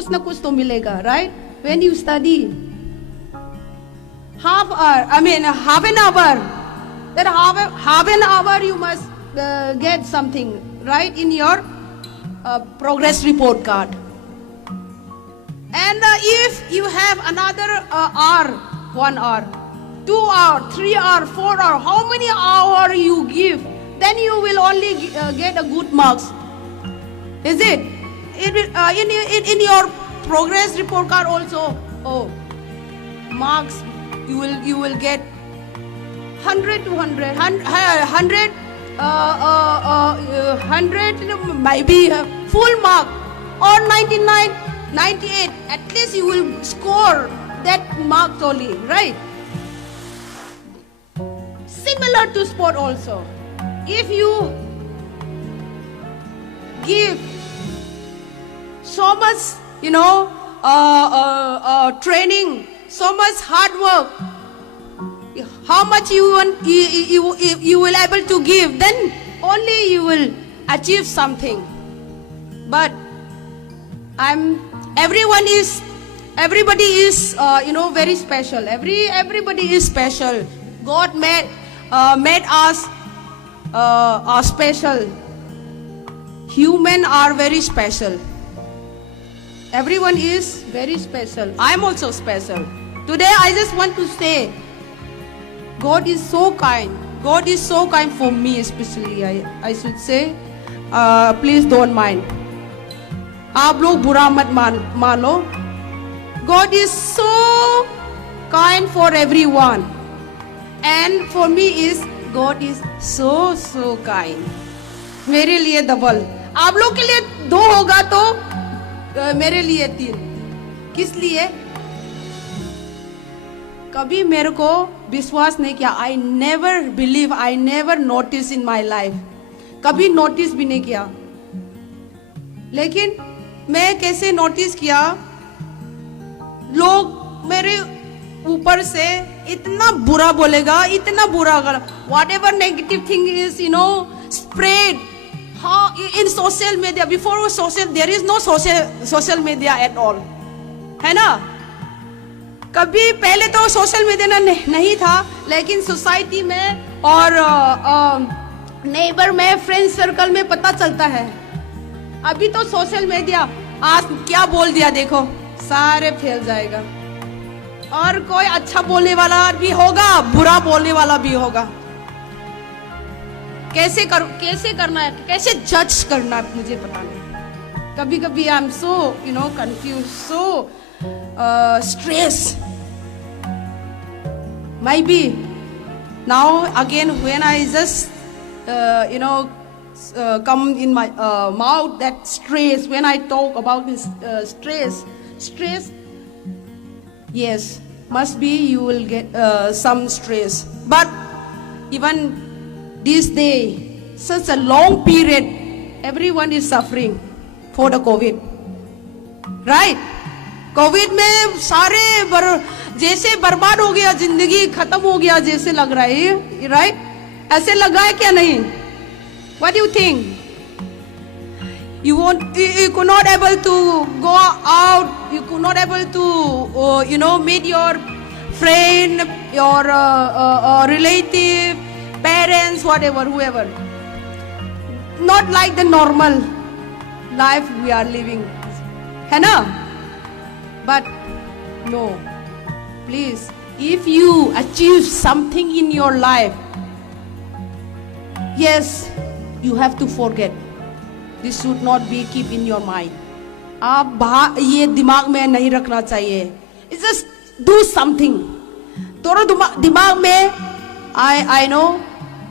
कुछ ना कुछ तो मिलेगा, right? When you study half an hour, that half an hour you must get something, right, in your progress report card. And if you have another hour, 1 hour, 2 hour, 3 hour, 4 hour, how many hour you give, then you will only get a good marks. Is it? In your progress report card also, marks you will get 100 to 100, 100 maybe full mark, or 99, 98. At least you will score that mark only, right? Similar to sport also. If you give so much, training, so much hard work, how much you will able to give, then only you will achieve something. But everybody is very special. Everybody is special. God made us special. Human are very special. Everyone is very special. I am also special. Today I just want to say, God is so kind. God is so kind for me especially. I should say, please don't mind. आप लोग बुरा मत मानो. God is so kind for everyone, and for me is God is so kind. मेरे लिए double. आप लोग के लिए 2 होगा तो मेरे लिए 3. किस लिए? कभी मेरे को विश्वास नहीं किया. I never believe, I never notice in my life. कभी नोटिस भी नहीं किया. लेकिन मैं कैसे नोटिस किया, लोग मेरे ऊपर से इतना बुरा बोलेगा, इतना बुरा. Whatever negative thing is, spread. How in social media, before there is no social media at all, है ना? कभी पहले तो सोशल मीडिया नहीं था, लेकिन सोसाइटी में और नेबर में, फ्रेंड सर्कल में पता चलता है. अभी तो सोशल मीडिया, आज क्या बोल दिया देखो, सारे फैल जाएगा. और कोई अच्छा बोलने वाला भी होगा, बुरा बोलने वाला भी होगा. कैसे करना है, कैसे जज करना है, मुझे पता नहीं. कभी कभी I am so confuse, so stress. Maybe now again when I just come in my mouth that stress, when I talk about this stress, yes, must be you will get some stress. But even this day, such a long period, everyone is suffering for the COVID, right? Covid में सारे जैसे बर्बाद हो गया, जिंदगी खत्म हो गया जैसे लग रहा है, राइट? ऐसे लगा है क्या नहीं? What do you think? You could not able to go out, you could not able to meet your friend, your relative, parents, whatever, whoever. Not like the normal life we are living, है ना? But no, please, if you achieve something in your life, yes, you have to forget. This should not be keep in your mind. आप ये दिमाग में नहीं रखना चाहिए. It's just do something. थोड़ा दिमाग में I know,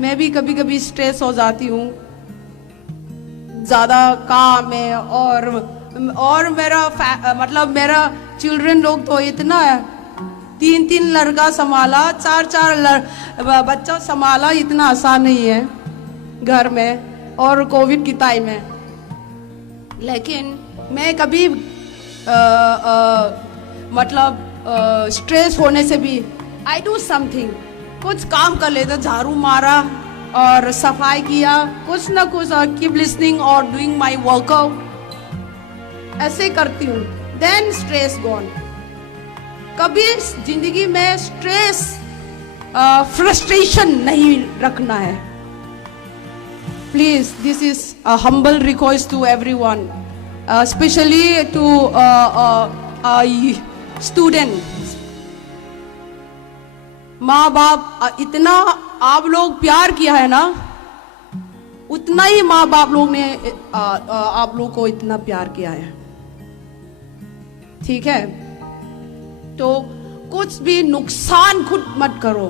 मैं भी कभी कभी स्ट्रेस हो जाती हूँ, ज्यादा काम में. और मेरा चिल्ड्रन लोग तो इतना है, 3 लड़का संभाला, 4 बच्चा संभाला, इतना आसान नहीं है घर में और कोविड की टाइम में. लेकिन मैं कभी स्ट्रेस होने से भी आई डू समथिंग, कुछ काम कर लेता, झाड़ू मारा और सफाई किया, कुछ ना कुछ, कीप लिसनिंग और डूइंग माई वर्कआउट, ऐसे करती हूँ. then stress gone. कभी जिंदगी में स्ट्रेस फ्रस्ट्रेशन नहीं रखना है. Please, this is a humble request to everyone, especially to students. माँ बाप इतना आप लोग प्यार किया है ना, उतना ही माँ बाप लोग ने आप लोग को इतना प्यार किया है. ठीक है, तो कुछ भी नुकसान खुद मत करो.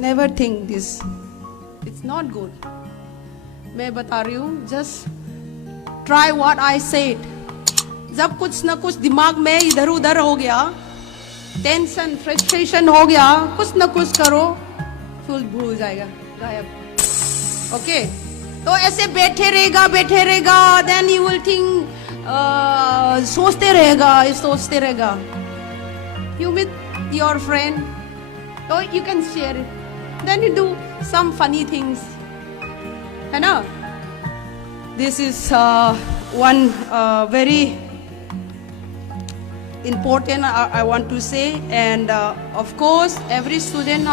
Never think this, it's not good. मैं बता रही हूँ, just try what I said. जब कुछ ना कुछ दिमाग में इधर उधर हो गया, टेंशन फ्रस्ट्रेशन हो गया, कुछ ना कुछ करो, फुल भूल जाएगा, गायब. ओके, तो ऐसे बैठे रहेगा, देन यू विल थिंक, सोचते रहेगा. यू मीट योर फ्रेंड, तो you can share it, then you do some funny things, है ना. This is one very important I want to say, and of course every student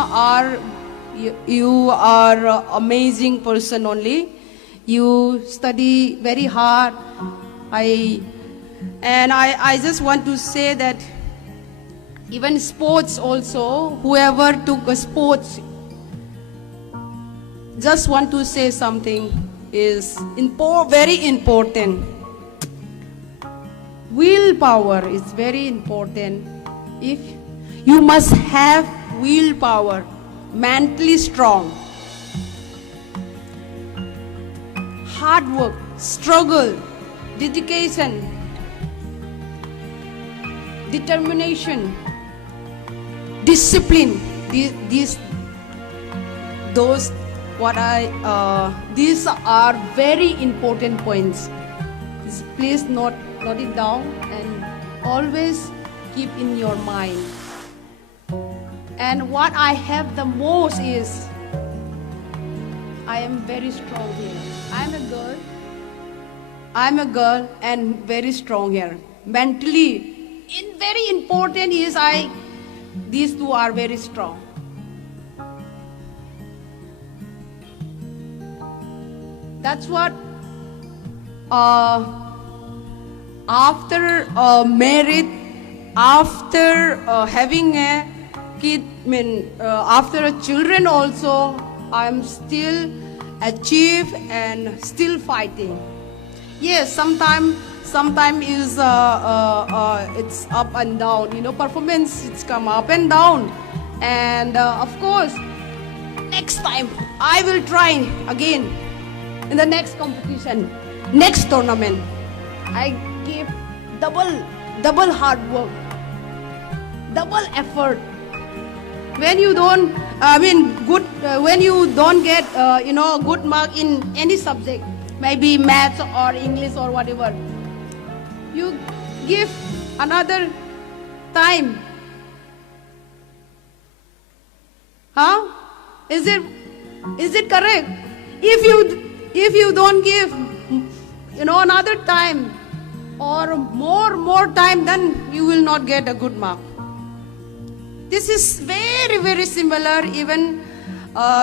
you are amazing person only. You study very hard. I just want to say that even sports also, whoever took a sports, just want to say something is very important. Willpower is very important. If you must have willpower, mentally strong, hard work, struggle, dedication, determination, discipline. These are very important points. Please note it down and always keep in your mind. And what I have the most is, I am very strong here. I'm a girl and very strong here. Mentally, very important is these two are very strong. That's what after married, after having a kid, after a children also, I'm still achieve and still fighting. Yes, sometime is it's up and down. Performance, it's come up and down, and of course, next time I will try again in the next competition, next tournament. I give double hard work, double effort. When you don't, when you don't get, good mark in any subject, maybe maths or English or whatever, you give another time. Huh? Is it correct? If you don't give, another time or more time, then you will not get a good mark. This is very, very similar. Even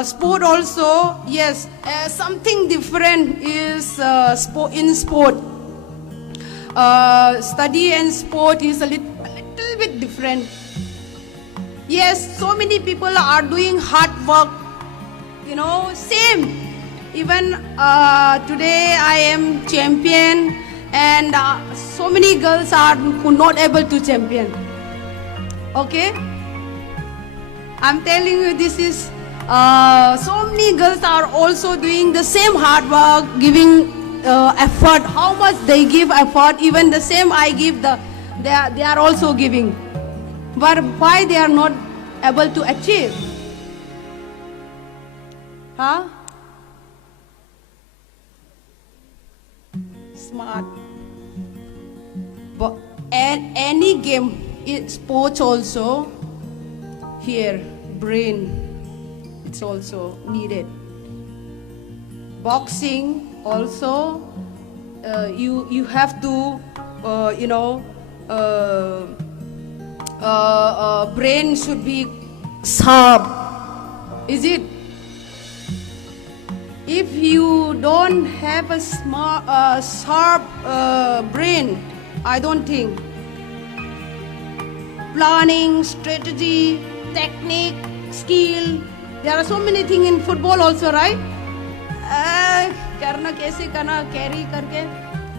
sport also. Yes, something different is in sport. Study and sport is a little bit different. Yes, so many people are doing hard work. Same. Even today I am champion, and so many girls are not able to champion. Okay, I'm telling you, this is so many girls are also doing the same hard work, giving effort. How much they give effort, even the same I give, they are also giving. But why they are not able to achieve? Huh? Smart. But any game, sports also, here, brain, it's also needed. Boxing also, you have to you know brain should be sharp. Is it? If you don't have a sharp brain, I don't think planning, strategy, technique, skill. There are so many things in football also, right? करना कैसे करना carry करके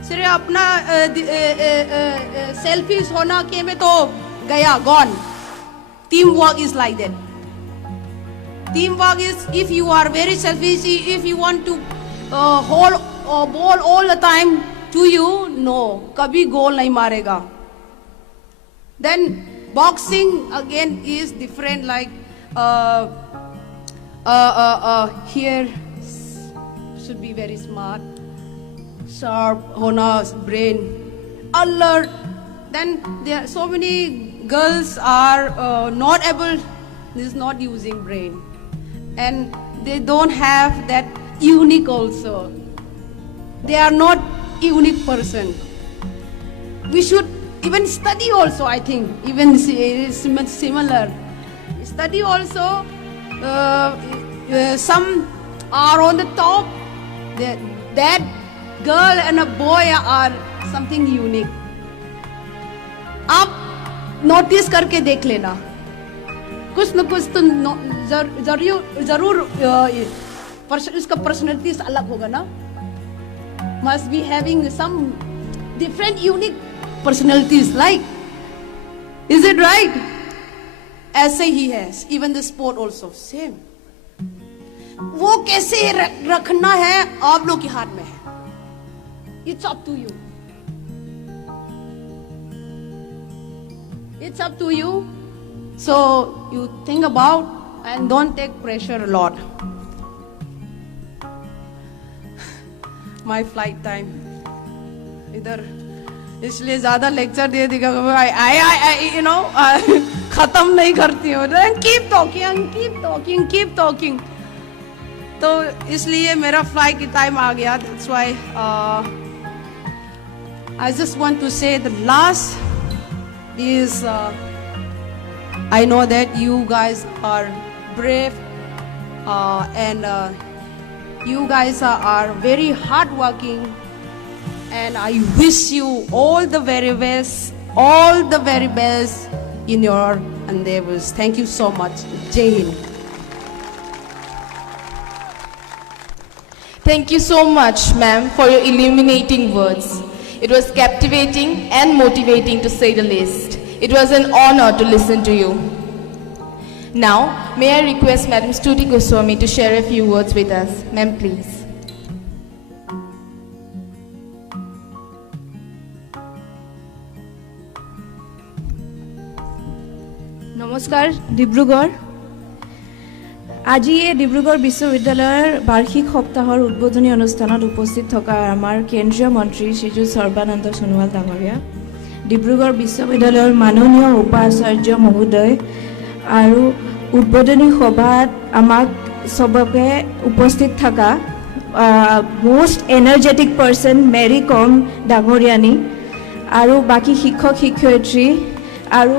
सिर्फ अपना selfish होना के में तो गया gone. Teamwork is like that. Teamwork is if you are very selfish, if you want to hold ball all the time to you, no, कभी गोल नहीं मारेगा. Then boxing again is different. Like here should be very smart, sharp, hona brain, alert. Then there are so many girls are not able, is not using brain, and they don't have that unique also. They are not unique person. We should even study also. I think even similar study also. Some are on the top. That girl and a boy are something unique. आप notice करके देख लेना, कुछ न कुछ तो जरूर उसका पर्सनैलिटी अलग होगा ना. Must be having some different unique personalities, like, is it right? ऐसे ही है, even the sport also same. वो कैसे रखना है आप लोग के हाथ में है. It's up to you. It's up to you. So you think about and don't take pressure a lot. My flight time. इधर इसलिए ज्यादा लेक्चर दे देगा. I you know खत्म नहीं करती हूँ. Keep talking. तो इसलिए मेरा फ्लाइट की टाइम आ गया. That's why I just want to say the last is I know that you guys are brave and you guys are very hardworking, and I wish you all the very best in your endeavors. Thank you so much. Jai Hind. Thank you so much, ma'am, for your illuminating words. It was captivating and motivating, to say the least. It was an honor to listen to you. Now, may I request Madam Stuti Goswami to share a few words with us. Ma'am, please. নমস্কাৰ ডিব্ৰুগড়. আজি এই ডিব্ৰুগড় বিশ্ববিদ্যালয়ৰ বাৰ্ষিক সপ্তাহৰ উদ্বোধনী অনুষ্ঠানত উপস্থিত থকা আমাৰ কেন্দ্ৰীয় মন্ত্ৰী শ্ৰীযুত সৰ্বানন্দ সোণোৱাল ডাঙৰীয়া, ডিব্ৰুগড় বিশ্ববিদ্যালয়ৰ মাননীয় উপাচাৰ্য মহোদয় আৰু উদ্বোধনী সভাত আমাক সবকে উপস্থিত থকা মোষ্ট এনাৰ্জেটিক পাৰ্চন মেৰী কম ডাঙৰীয়ানী আৰু বাকী শিক্ষক শিক্ষয়িত্ৰী আৰু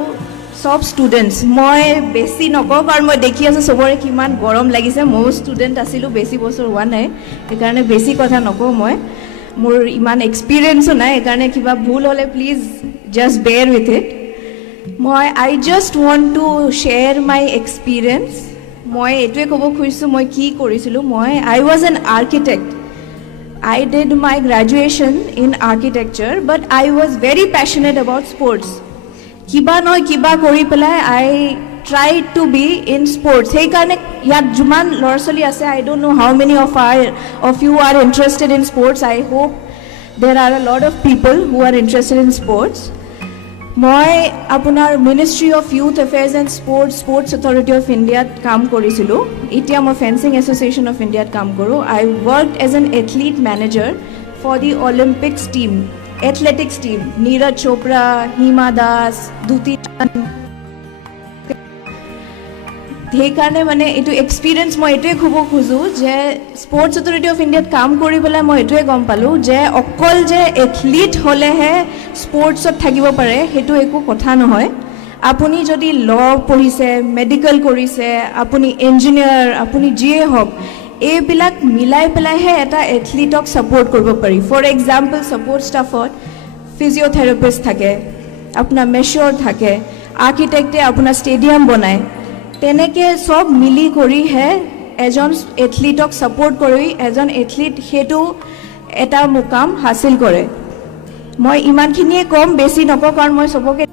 সব ষ্টুডেণ্টছ. মই বেছি নকওঁ কাৰণ মই দেখি আছোঁ চবৰে কিমান গৰম লাগিছে. ময়ো ষ্টুডেণ্ট আছিলোঁ, বেছি বছৰ হোৱা নাই, সেইকাৰণে বেছি কথা নকওঁ. মোৰ ইমান এক্সপিৰিয়েঞ্চো নাই, সেইকাৰণে কিবা ভুল হ'লে প্লিজ জাষ্ট বেয়াৰ with it. I just want to share my experience. মই এইটোৱে ক'ব খুজিছোঁ মই কি কৰিছিলোঁ. I was an architect. I did my graduation in architecture, but I was very passionate about sports. কিবা নহয় কিবা কৰি পেলাই I tried to be in sports. সেইকাৰণে ইয়াত যিমান ল'ৰা ছোৱালী আছে, I don't know how many of you are interested in sports. I hope there are a lot of people who are interested in sports. মই আপোনাৰ ministry of youth affairs and sports authority of ইণ্ডিয়াত কাম কৰিছিলোঁ. এতিয়া মই fencing association of ইণ্ডিয়াত কাম কৰোঁ. I worked as an athlete manager for the Olympics team, athletics team. Neeraj Chopra, Hima Das, दूती সেইকাৰণে মানে এইটো এক্সপিৰিয়েঞ্চ মই এইটোৱে ক'ব খোজোঁ যে স্পৰ্টছ অথৰিটি অফ ইণ্ডিয়াত কাম কৰি পেলাই মই এইটোৱে গম পালোঁ যে অকল যে এথলিট হ'লেহে স্পৰ্টছত থাকিব পাৰে সেইটো একো কথা নহয়। আপুনি যদি ল পঢ়িছে, মেডিকেল কৰিছে, আপুনি ইঞ্জিনিয়াৰ, আপুনি যিয়ে হওক, এইবিলাক মিলাই পেলাইহে এটা এথলিটক ছাপোৰ্ট কৰিব পাৰি। ফৰ এক্সাম্পল ছাপোৰ্ট ষ্টাফত ফিজিঅ'থেৰাপিষ্ট থাকে, আপোনাৰ মেচিয়ৰ থাকে, আৰ্কিটেক্টে আপোনাৰ ষ্টেডিয়াম বনায়, তেনেকৈ চব মিলি কৰিহে এজন এথলিটক ছাপোৰ্ট কৰি এজন এথলিট সেইটো এটা মুকাম হাচিল কৰে। মই ইমানখিনিয়ে ক'ম, বেছি নকওঁ, কাৰণ মই চবকে